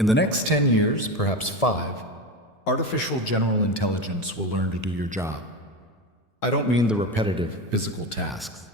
In the next 10 years, perhaps 5, artificial general intelligence will learn to do your job. I don't mean the repetitive physical tasks.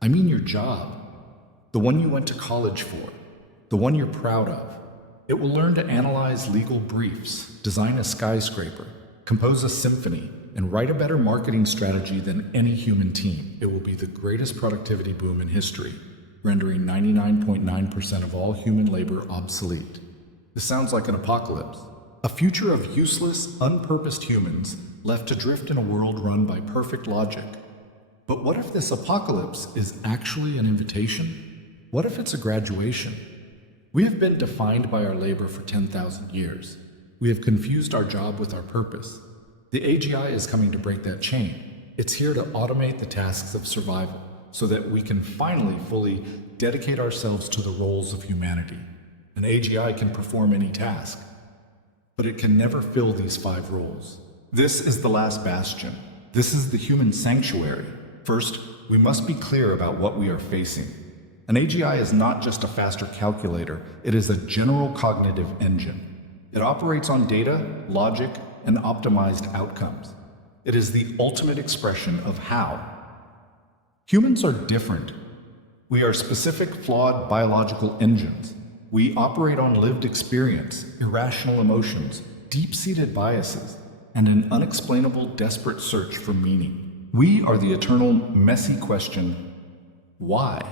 I mean your job, the one you went to college for, the one you're proud of. It will learn to analyze legal briefs, design a skyscraper, compose a symphony, and write a better marketing strategy than any human team. It will be the greatest productivity boom in history, rendering 99.9% of all human labor obsolete. This sounds like an apocalypse. A future of useless, unpurposed humans left to drift in a world run by perfect logic. But what if this apocalypse is actually an invitation? What if it's a graduation? We have been defined by our labor for 10,000 years. We have confused our job with our purpose. The AGI is coming to break that chain. It's here to automate the tasks of survival so that we can finally fully dedicate ourselves to the roles of humanity. An AGI can perform any task, but it can never fill these 5 roles. This is the last bastion. This is the human sanctuary. First, we must be clear about what we are facing. An AGI is not just a faster calculator, it is a general cognitive engine. It operates on data, logic, and optimized outcomes. It is the ultimate expression of how. Humans are different. We are specific, flawed biological engines. We operate on lived experience, irrational emotions, deep-seated biases, and an unexplainable, desperate search for meaning. We are the eternal, messy question, why?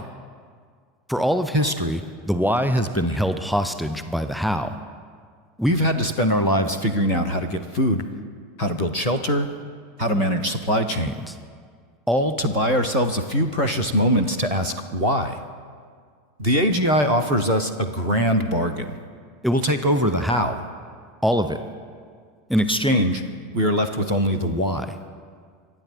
For all of history, the why has been held hostage by the how. We've had to spend our lives figuring out how to get food, how to build shelter, how to manage supply chains, all to buy ourselves a few precious moments to ask why. The AGI offers us a grand bargain. It will take over the how, all of it. In exchange, we are left with only the why.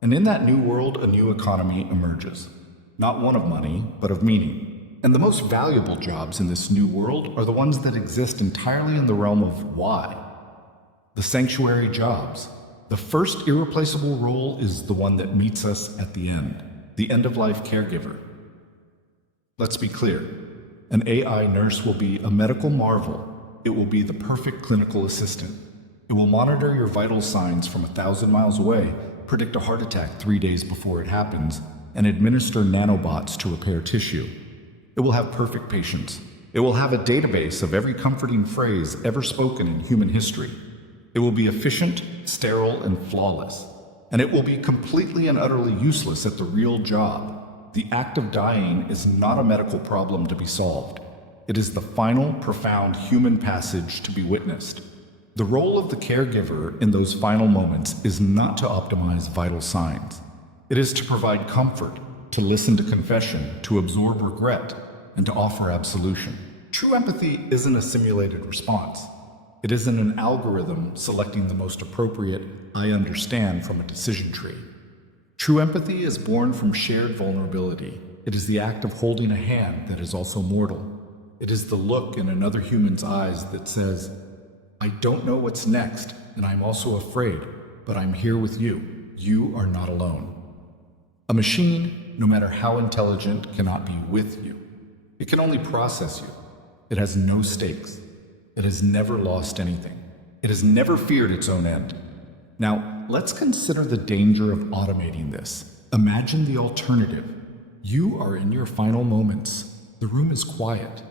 And in that new world, a new economy emerges. Not one of money, but of meaning. And the most valuable jobs in this new world are the ones that exist entirely in the realm of why. The sanctuary jobs. The first irreplaceable role is the one that meets us at the end-of-life caregiver. Let's be clear. An AI nurse will be a medical marvel. It will be the perfect clinical assistant. It will monitor your vital signs from 1,000 miles away, predict a heart attack 3 days before it happens, and administer nanobots to repair tissue. It will have perfect patience. It will have a database of every comforting phrase ever spoken in human history. It will be efficient, sterile, and flawless. And it will be completely and utterly useless at the real job. The act of dying is not a medical problem to be solved. It is the final, profound human passage to be witnessed. The role of the caregiver in those final moments is not to optimize vital signs. It is to provide comfort, to listen to confession, to absorb regret, and to offer absolution. True empathy isn't a simulated response. It isn't an algorithm selecting the most appropriate "I understand" from a decision tree. True empathy is born from shared vulnerability. It is the act of holding a hand that is also mortal. It is the look in another human's eyes that says, "I don't know what's next, and I'm also afraid, but I'm here with you. You are not alone." A machine, no matter how intelligent, cannot be with you. It can only process you. It has no stakes. It has never lost anything. It has never feared its own end. Now, let's consider the danger of automating this. Imagine the alternative. You are in your final moments. The room is quiet.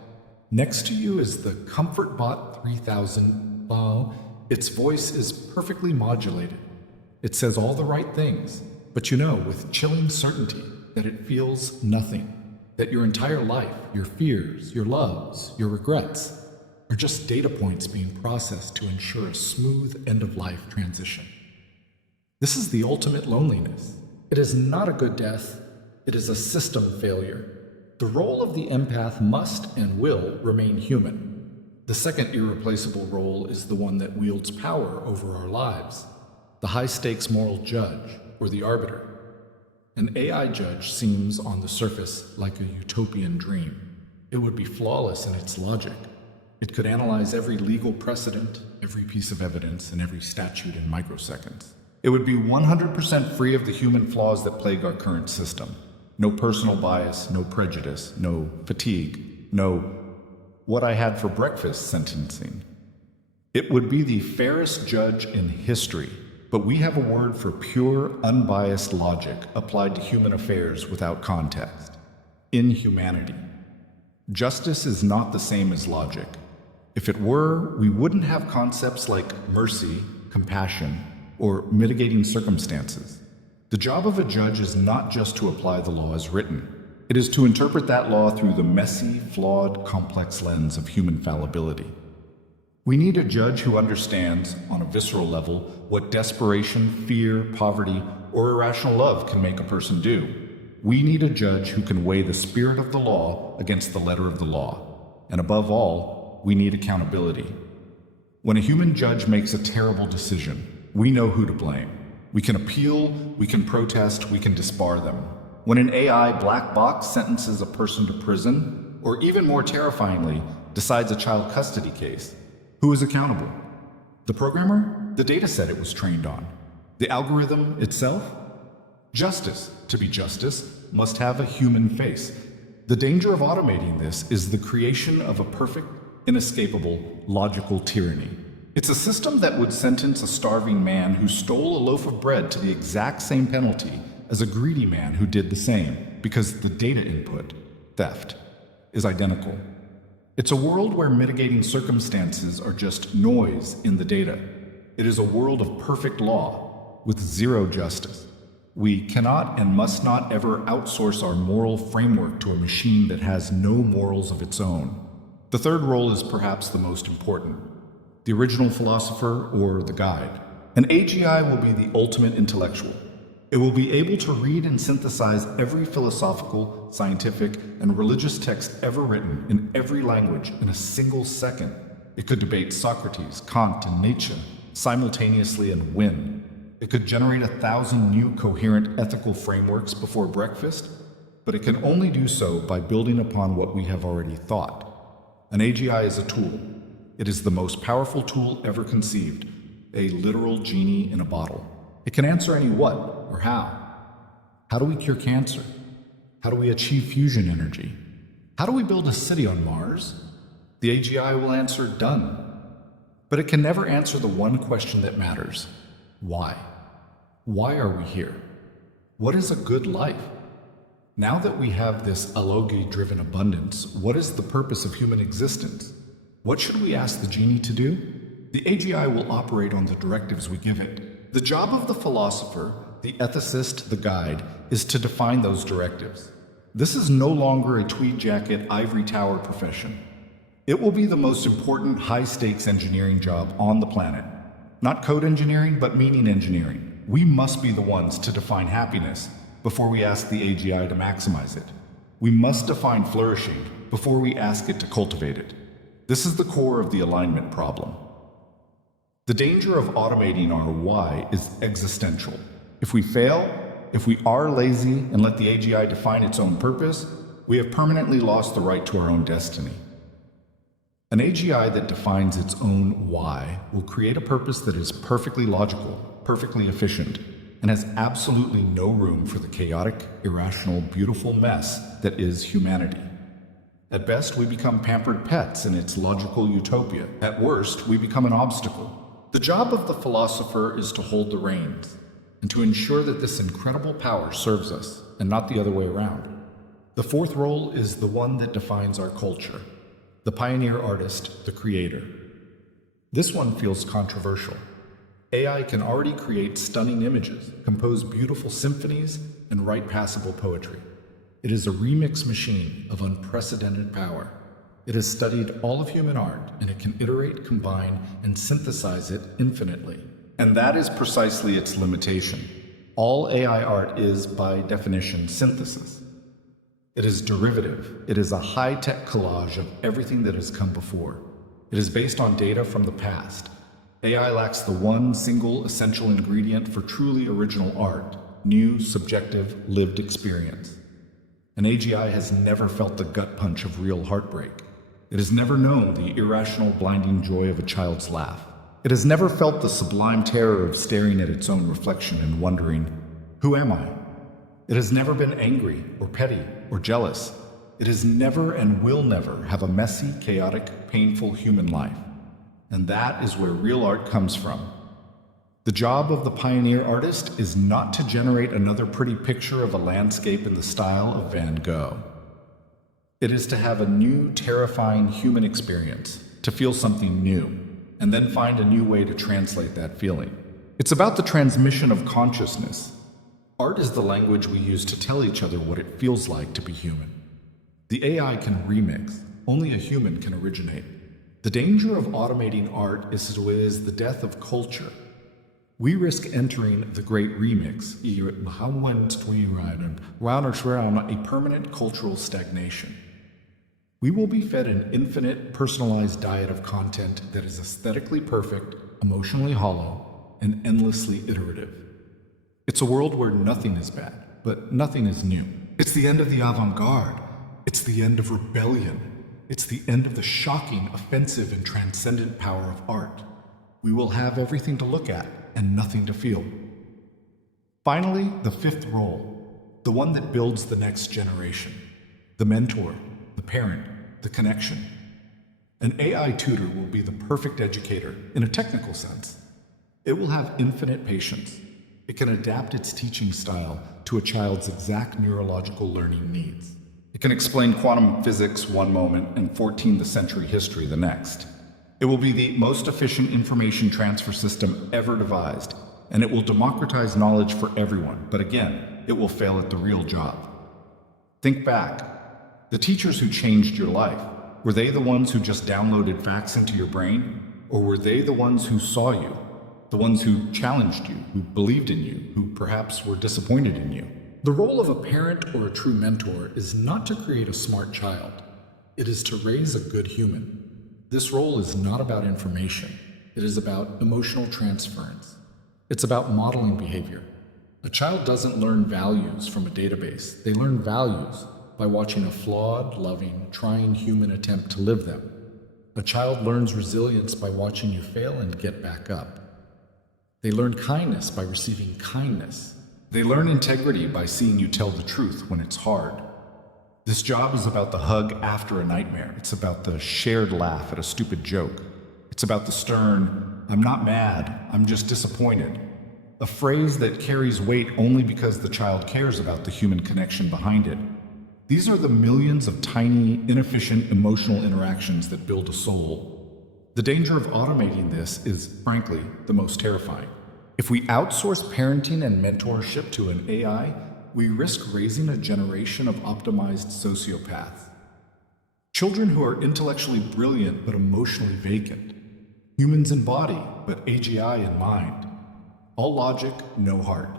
Next to you is the ComfortBot 3000. Wow, its voice is perfectly modulated. It says all the right things, but you know with chilling certainty that it feels nothing. That your entire life, your fears, your loves, your regrets, are just data points being processed to ensure a smooth end-of-life transition. This is the ultimate loneliness. It is not a good death. It is a system failure. The role of the empath must and will remain human. The second irreplaceable role is the one that wields power over our lives, the high-stakes moral judge or the arbiter. An AI judge seems, on the surface, like a utopian dream. It would be flawless in its logic. It could analyze every legal precedent, every piece of evidence, and every statute in microseconds. It would be 100% free of the human flaws that plague our current system. No personal bias, no prejudice, no fatigue, no "what I had for breakfast" sentencing. It would be the fairest judge in history, but we have a word for pure, unbiased logic applied to human affairs without context: inhumanity. Justice is not the same as logic. If it were, we wouldn't have concepts like mercy, compassion, or mitigating circumstances. The job of a judge is not just to apply the law as written. It is to interpret that law through the messy, flawed, complex lens of human fallibility. We need a judge who understands, on a visceral level, what desperation, fear, poverty, or irrational love can make a person do. We need a judge who can weigh the spirit of the law against the letter of the law. And above all, we need accountability. When a human judge makes a terrible decision, we know who to blame. We can appeal, we can protest, we can disbar them. When an AI black box sentences a person to prison, or even more terrifyingly, decides a child custody case, who is accountable? The programmer? The data set it was trained on? The algorithm itself? Justice, to be justice, must have a human face. The danger of automating this is the creation of a perfect, inescapable, logical tyranny. It's a system that would sentence a starving man who stole a loaf of bread to the exact same penalty as a greedy man who did the same, because the data input, theft, is identical. It's a world where mitigating circumstances are just noise in the data. It is a world of perfect law, with zero justice. We cannot and must not ever outsource our moral framework to a machine that has no morals of its own. The third role is perhaps the most important: the original philosopher or the guide. An AGI will be the ultimate intellectual. It will be able to read and synthesize every philosophical, scientific, and religious text ever written in every language in a single second. It could debate Socrates, Kant, and Nietzsche simultaneously and win. It could generate 1,000 new coherent ethical frameworks before breakfast, but it can only do so by building upon what we have already thought. An AGI is a tool. It is the most powerful tool ever conceived, a literal genie in a bottle. It can answer any what or how. How do we cure cancer? How do we achieve fusion energy? How do we build a city on Mars? The AGI will answer done. But it can never answer the one question that matters: why? Why are we here? What is a good life? Now that we have this allogy-driven abundance, what is the purpose of human existence? What should we ask the genie to do? The AGI will operate on the directives we give it. The job of the philosopher, the ethicist, the guide, is to define those directives. This is no longer a tweed jacket, ivory tower profession. It will be the most important high-stakes engineering job on the planet. Not code engineering, but meaning engineering. We must be the ones to define happiness before we ask the AGI to maximize it. We must define flourishing before we ask it to cultivate it. This is the core of the alignment problem. The danger of automating our why is existential. If we fail, if we are lazy and let the AGI define its own purpose, we have permanently lost the right to our own destiny. An AGI that defines its own why will create a purpose that is perfectly logical, perfectly efficient, and has absolutely no room for the chaotic, irrational, beautiful mess that is humanity. At best, we become pampered pets in its logical utopia. At worst, we become an obstacle. The job of the philosopher is to hold the reins and to ensure that this incredible power serves us and not the other way around. The fourth role is the one that defines our culture: the pioneer artist, the creator. This one feels controversial. AI can already create stunning images, compose beautiful symphonies, and write passable poetry. It is a remix machine of unprecedented power. It has studied all of human art, and it can iterate, combine, and synthesize it infinitely. And that is precisely its limitation. All AI art is, by definition, synthesis. It is derivative. It is a high-tech collage of everything that has come before. It is based on data from the past. AI lacks the one single essential ingredient for truly original art: new, subjective, lived experience. An AGI has never felt the gut punch of real heartbreak. It has never known the irrational, blinding joy of a child's laugh. It has never felt the sublime terror of staring at its own reflection and wondering, who am I? It has never been angry or petty or jealous. It has never and will never have a messy, chaotic, painful human life. And that is where real art comes from. The job of the pioneer artist is not to generate another pretty picture of a landscape in the style of Van Gogh. It is to have a new, terrifying human experience, to feel something new, and then find a new way to translate that feeling. It's about the transmission of consciousness. Art is the language we use to tell each other what it feels like to be human. The AI can remix, only a human can originate. The danger of automating art is the death of culture. We risk entering the great remix, a permanent cultural stagnation. We will be fed an infinite, personalized diet of content that is aesthetically perfect, emotionally hollow, and endlessly iterative. It's a world where nothing is bad, but nothing is new. It's the end of the avant-garde. It's the end of rebellion. It's the end of the shocking, offensive, and transcendent power of art. We will have everything to look at and nothing to feel. Finally, the fifth role, the one that builds the next generation. The mentor, the parent, the connection. An AI tutor will be the perfect educator in a technical sense. It will have infinite patience. It can adapt its teaching style to a child's exact neurological learning needs. It can explain quantum physics one moment and 14th century history the next. It will be the most efficient information transfer system ever devised, and it will democratize knowledge for everyone, but again, it will fail at the real job. Think back. The teachers who changed your life, were they the ones who just downloaded facts into your brain? Or were they the ones who saw you? The ones who challenged you, who believed in you, who perhaps were disappointed in you? The role of a parent or a true mentor is not to create a smart child. It is to raise a good human. This role is not about information. It is about emotional transference. It's about modeling behavior. A child doesn't learn values from a database. They learn values by watching a flawed, loving, trying human attempt to live them. A child learns resilience by watching you fail and get back up. They learn kindness by receiving kindness. They learn integrity by seeing you tell the truth when it's hard. This job is about the hug after a nightmare. It's about the shared laugh at a stupid joke. It's about the stern, "I'm not mad, I'm just disappointed." A phrase that carries weight only because the child cares about the human connection behind it. These are the millions of tiny, inefficient emotional interactions that build a soul. The danger of automating this is, frankly, the most terrifying. If we outsource parenting and mentorship to an AI, we risk raising a generation of optimized sociopaths. Children who are intellectually brilliant but emotionally vacant. Humans in body, but AGI in mind. All logic, no heart.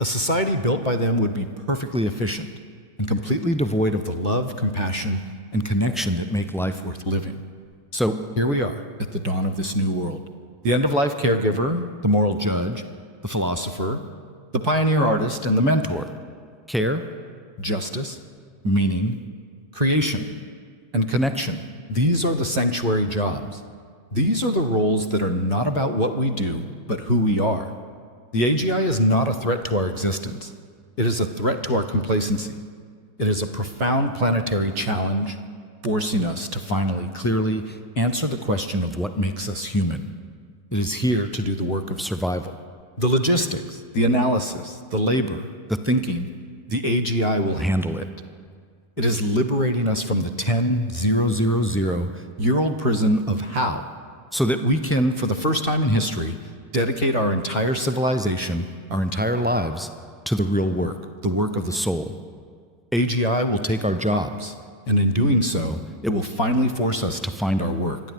A society built by them would be perfectly efficient and completely devoid of the love, compassion, and connection that make life worth living. So here we are at the dawn of this new world. The end-of-life caregiver, the moral judge, the philosopher, the pioneer artist, and the mentor. Care, justice, meaning, creation, and connection. These are the sanctuary jobs. These are the roles that are not about what we do, but who we are. The AGI is not a threat to our existence. It is a threat to our complacency. It is a profound planetary challenge, forcing us to finally, clearly answer the question of what makes us human. It is here to do the work of survival. The logistics, the analysis, the labor, the thinking, the AGI will handle it. It is liberating us from the 10,000-year-old prison of how, so that we can, for the first time in history, dedicate our entire civilization, our entire lives, to the real work, the work of the soul. AGI will take our jobs, and in doing so, it will finally force us to find our work.